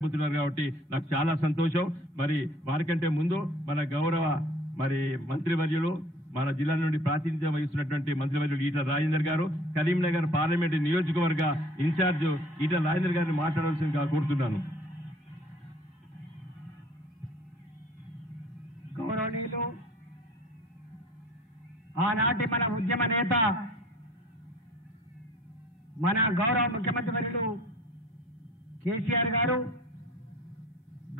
చెబుతున్నారు కాబట్టి నాకు చాలా సంతోషం. మరి వారికంటే ముందు మన గౌరవ మంత్రివర్యులు మన జిల్లా నుండి ప్రాతినిధ్యం వహిస్తున్నటువంటి మంత్రివర్యులు ఈటల రాజేందర్ గారు, కరీంనగర్ పార్లమెంట్ నియోజకవర్గ ఇన్ఛార్జ్ ఈటల రాజేందర్ గారిని మాట్లాడాల్సిందిగా కోరుతున్నాను. గౌరవనీయులు ఆనాటి మన ఉద్యమ నేత మన గౌరవ ముఖ్యమంత్రి వర్యులు కేసీఆర్ గారు,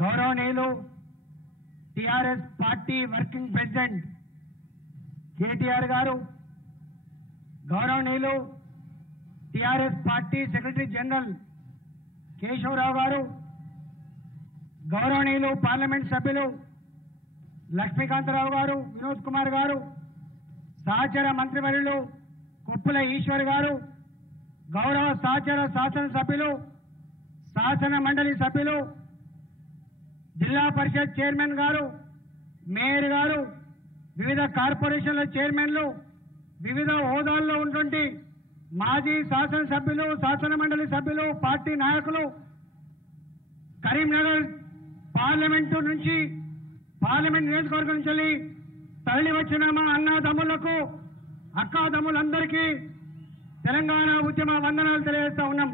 గౌరవనీయులు TRS party working president KTR గారు, గౌరవనీయులు TRS party secretary general Keshava Rao గారు, గౌరవనీయులు పార్లమెంట్ సభ్యులు లక్ష్మీకాంతరావు గారు, వినోద్ కుమార్ గారు, సహచర మంత్రివర్యులు కొప్పుల ఈశ్వర్ గారు, గౌరవ సహచర శాసనసభ్యులు, శాసన మండలి సభ్యులు, జిల్లా పరిషత్ చైర్మన్ గారు, మేయర్ గారు, వివిధ కార్పొరేషన్ల చైర్మన్లు, వివిధ హోదాల్లో ఉన్నటువంటి మాజీ శాసనసభ్యులు, శాసన మండలి సభ్యులు, పార్టీ నాయకులు, కరీంనగర్ పార్లమెంటు నుంచి పార్లమెంట్ నియోజకవర్గం నుంచి తరలి వచ్చిన మా అన్నదమ్ములకు, అక్కాదమ్ములందరికీ తెలంగాణ ఉద్యమ వందనాలు తెలియజేస్తా ఉన్నాం.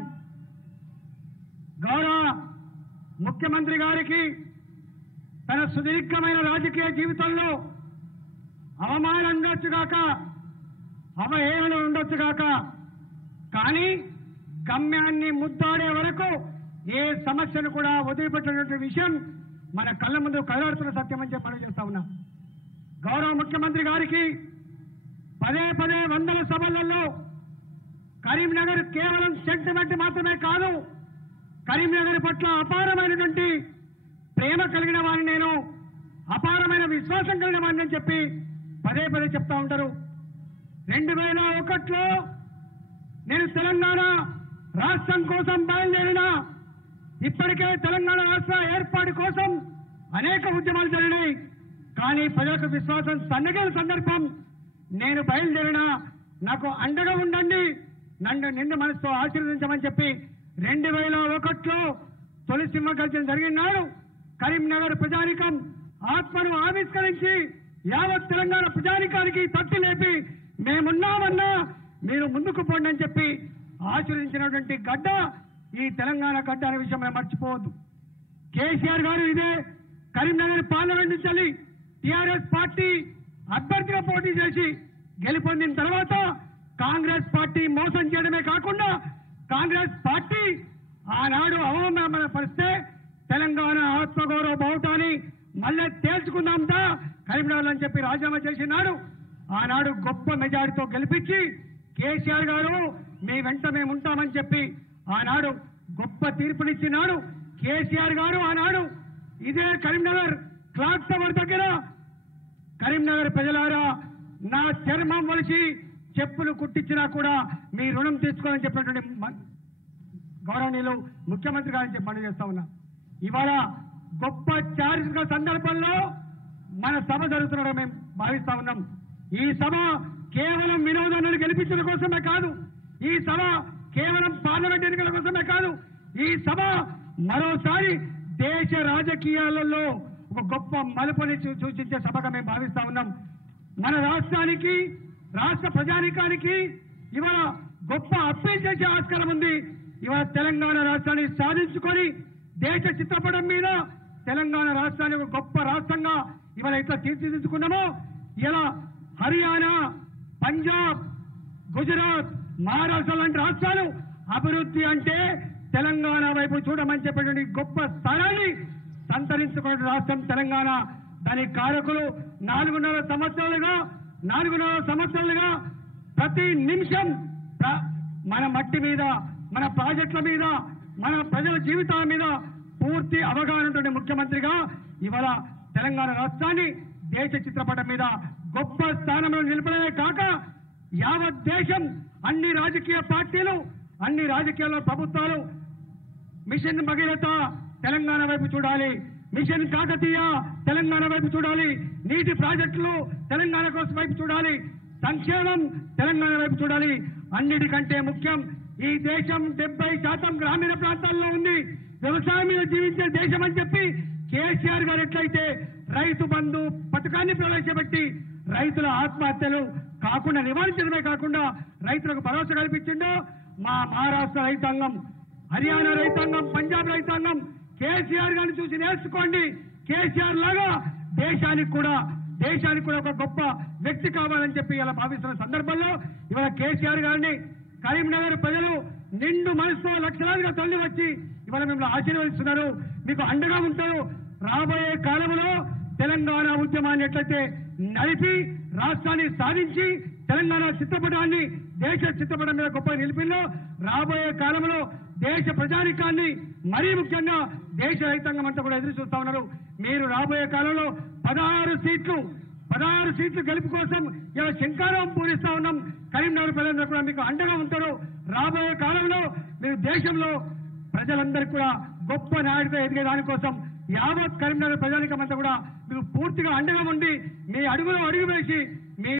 గౌరవ ముఖ్యమంత్రి గారికి తన సుదీర్ఘమైన రాజకీయ జీవితంలో అవమానం ఉండొచ్చుగాక, అవహేళన ఉండొచ్చుగాక, కానీ గమ్యాన్ని ముద్దాడే వరకు ఏ సమస్యను కూడా వదిలిపెట్టినటువంటి విషయం మన కళ్ళ ముందు కదలాడుతున్న సత్యం అని చెప్పి చేస్తా ఉన్నా. గౌరవ ముఖ్యమంత్రి గారికి పదే పదే వందల సభలలో కరీంనగర్ కేవలం సెంటిమెంట్ మాత్రమే కాదు, కరీంనగర్ పట్ల అపారమైనటువంటి ప్రేమ కలిగిన వారిని నేను, అపారమైన విశ్వాసం కలిగిన వారిని అని చెప్పి పదే పదే చెప్తా ఉంటారు. 2001లో నేను తెలంగాణ రాష్ట్రం కోసం బయలుదేరిన, ఇప్పటికే తెలంగాణ రాష్ట్ర ఏర్పాటు కోసం అనేక ఉద్యమాలు జరిగినాయి. కానీ ప్రజలకు విశ్వాసం సన్నగిన సందర్భం నేను బయలుదేరిన, నాకు అండగా ఉండండి, నన్ను నిండు మనసుతో ఆశీర్వదించమని చెప్పి 2001లో తొలి సింహగర్జన జరిగిన నాడు కరీంనగర్ ప్రజానికం ఆత్మను ఆవిష్కరించి యావత్ తెలంగాణ ప్రజానికానికి తట్టి లేపి మేమున్నామన్నా మీరు ముందుకు పోండి అని చెప్పి ఆశీర్వదించినటువంటి గడ్డ ఈ తెలంగాణ గడ్డ అనే విషయం మనం మర్చిపోవద్దు. కేసీఆర్ గారు ఇదే కరీంనగర్ పార్లమెంట్ నుంచి టిఆర్ఎస్ పార్టీ అభ్యర్థిగా పోటీ చేసి గెలుపొందిన తర్వాత కాంగ్రెస్ పార్టీ మోసం చేయడమే కాకుండా కాంగ్రెస్ పార్టీ ఆనాడు అవమానపరిస్తే తెలంగాణ ఆత్మగౌరవ బావుటాన్ని మళ్ళీ తేల్చుకుందాందా కరీంనగర్ అని చెప్పి రాజీనామా చేసినాడు. ఆనాడు గొప్ప మెజారిటీతో గెలిపించి కేసీఆర్ గారు మీ వెంట మేము ఉంటామని చెప్పి ఆనాడు గొప్ప తీర్పునిచ్చినాడు. కేసీఆర్ గారు ఆనాడు ఇదే కరీంనగర్ క్లాక్ టవర్ దగ్గర కరీంనగర్ ప్రజలారా నా చర్మం వలిసి చెప్పులు కుట్టించినా కూడా మీ రుణం తీసుకోవాలని చెప్పినటువంటి గౌరవనీయులు ముఖ్యమంత్రి గారిని చెప్పి మనం చేస్తా ఉన్నా. ఇవాళ గొప్ప చారిత్రక సందర్భంలో మన సభ జరుగుతున్నట్టు మేము భావిస్తా ఉన్నాం. ఈ సభ కేవలం వినోదాన్ని గెలిపించడం కోసమే కాదు, ఈ సభ కేవలం పార్లమెంట్ ఎన్నికల కోసమే కాదు, ఈ సభ మరోసారి దేశ రాజకీయాలలో ఒక గొప్ప మలుపుని సూచించే సభగా మేము భావిస్తా ఉన్నాం. మన రాష్ట్రానికి, రాష్ట్ర ప్రజానికానికి ఇవాళ గొప్ప అప్పీల్ చేసే ఆస్కారం ఉంది. ఇవాళ తెలంగాణ రాష్ట్రాన్ని సాధించుకొని దేశ చిత్రపటం మీద తెలంగాణ రాష్ట్రాన్ని ఒక గొప్ప రాష్ట్రంగా ఇవాళ ఎట్లా తీర్చిదిద్దుకున్నామో, ఇలా హర్యానా, పంజాబ్, గుజరాత్, మహారాష్ట్ర లాంటి రాష్ట్రాలు అభివృద్ధి అంటే తెలంగాణ వైపు చూడమని చెప్పేటువంటి గొప్ప స్థానాన్ని సంతరించుకున్న రాష్ట్రం తెలంగాణ. దాని కారకులు 4.5 సంవత్సరాలుగా ప్రతి నిమిషం మన మట్టి మీద, మన ప్రాజెక్టుల మీద, మన ప్రజల జీవితాల మీద పూర్తి అవగాహన ముఖ్యమంత్రిగా ఇవాళ తెలంగాణ రాష్ట్రాన్ని దేశ చిత్రపటం మీద గొప్ప స్థానంలో నిలపడమే కాక యావత్ దేశం, అన్ని రాజకీయ పార్టీలు, అన్ని రాజకీయాల ప్రభుత్వాలు మిషన్ భగీరథ తెలంగాణ వైపు చూడాలి, మిషన్ కాకతీయ తెలంగాణ వైపు చూడాలి, నీటి ప్రాజెక్టులు తెలంగాణ కోసం వైపు చూడాలి, సంక్షేమం తెలంగాణ వైపు చూడాలి. అన్నిటికంటే ముఖ్యం ఈ దేశం 70% గ్రామీణ ప్రాంతాల్లో ఉంది. వ్యవసాయం మీద జీవించే దేశం అని చెప్పి కేసీఆర్ గారు ఎట్లయితే రైతు బంధు పథకాన్ని ప్రవేశపెట్టి రైతుల ఆత్మహత్యలు కాకుండా నివారించడమే కాకుండా రైతులకు భరోసా కల్పించిండో మా మహారాష్ట్ర రైతాంగం, హర్యానా రైతాంగం, పంజాబ్ రైతాంగం కేసీఆర్ గారిని చూసి నేర్చుకోండి. కేసీఆర్ లాగా దేశానికి కూడా ఒక గొప్ప వ్యక్తి కావాలని చెప్పి ఇలా భావిస్తున్న సందర్భంలో ఇవాళ కేసీఆర్ గారిని కరీంనగర్ ప్రజలు నిండు మనసుతో లక్షలాదిగా తరలి వచ్చి ఇవాళ మిమ్మల్ని ఆశీర్వదిస్తున్నారు, మీకు అండగా ఉంటారు. రాబోయే కాలంలో తెలంగాణ ఉద్యమాన్ని ఎట్లయితే నడిపి రాష్ట్రాన్ని సాధించి తెలంగాణ చిత్తపటాన్ని దేశ చిత్తపటం మీద గొప్ప నిలిపిందో రాబోయే కాలంలో దేశ ప్రజానికాన్ని మరీ ముఖ్యంగా దేశ రైతాంగం అంతా కూడా ఎదురు చూస్తా ఉన్నారు. మీరు రాబోయే కాలంలో 16 సీట్లు గెలుపు కోసం ఇలా శంకారం పూరిస్తా ఉన్నాం. కరీంనగర్ ప్రజలందరూ కూడా మీకు అండగా ఉంటారు. రాబోయే కాలంలో మీరు దేశంలో ప్రజలందరికీ కూడా గొప్ప నాయకుడిగా ఎదిగే దానికోసం యావత్ కరీంనగర్ ప్రజానికం అంతా కూడా మీకు పూర్తిగా అండగా ఉండి మీ అడుగులో అడుగు వేసి మీ